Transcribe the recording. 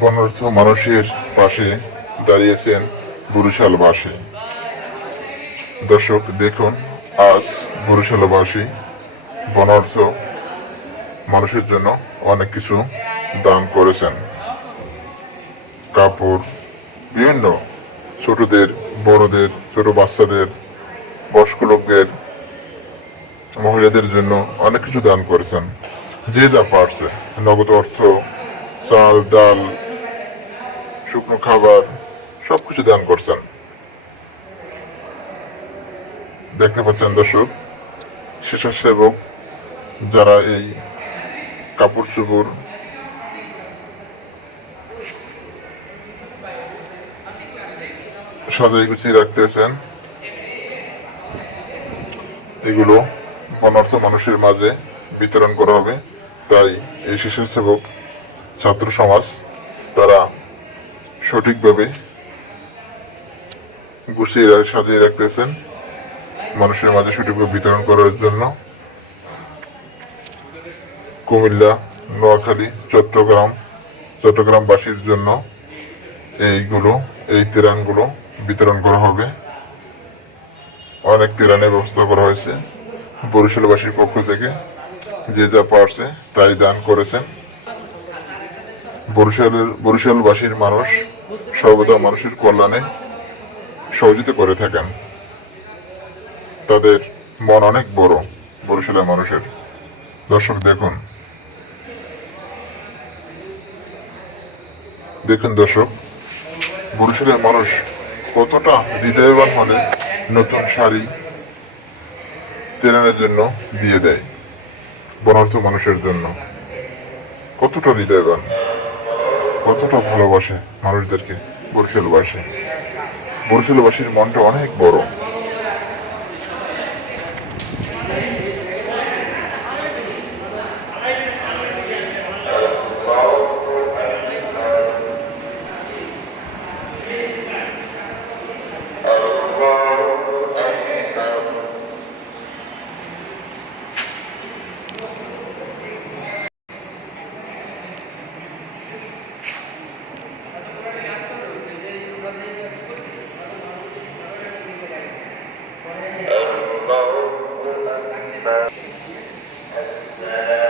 বনর্থ মানুষের পাশে দাঁড়িয়েছেন বরিশালবাসী। দর্শক, দেখুন, আজ বরিশালবাসী বনর্থ মানুষের জন্য অনেক কিছু দান করেছেন। কাপড়, বিভিন্ন ছোটদের, বড়দের, ছোট বাচ্চাদের, বয়স্ক লোকদের, মহিলাদের জন্য অনেক কিছু দান করেছেন। যে যা পারছে, নগদ অর্থ, চাল, ডাল শুকনো খাবার, সবকিছু দান করছেন। দেখতে পাচ্ছেন দর্শক, স্বেচ্ছাসেবক যারা এই কাপড় চোপড় সাজাই গুছিয়ে রাখতেছেন, এগুলো অনর্থ মানুষের মাঝে বিতরণ করা হবে। তাই এই স্বেচ্ছাসেবক ছাত্র সমাজ, তারা সঠিকভাবে গুছিয়ে সাজিয়ে রাখতেছেন মানুষের মাঝে সঠিকভাবে বিতরণ করার জন্য। কুমিল্লা, নোয়াখালী, চট্টগ্রাম, চট্টগ্রামবাসীর জন্য এইগুলো, এই ত্রাণগুলো বিতরণ করা হবে। অনেক ত্রাণের ব্যবস্থা করা হয়েছে। বরিশালবাসীর পক্ষ থেকে যে যা পারছে তাই দান করেছেন। বরিশালের, বরিশালবাসীর মানুষ সর্বদা মানুষের কল্যাণে সহযোগিতা করে থাকেন। তাদের মন অনেক বড় বরিশালের মানুষের। দর্শক, দেখুন। দেখুন দর্শক, বরিশালের মানুষ কতটা হৃদয়বান হলে নতুন শাড়ি তেরানোর জন্য দিয়ে দেয়, বনার্থ মানুষের জন্য। কতটা হৃদয়বান কতটা ভালোবাসে মানুষদেরকে বরিশালবাসী। বরিশালবাসীর মনটা অনেক বড়। Yes.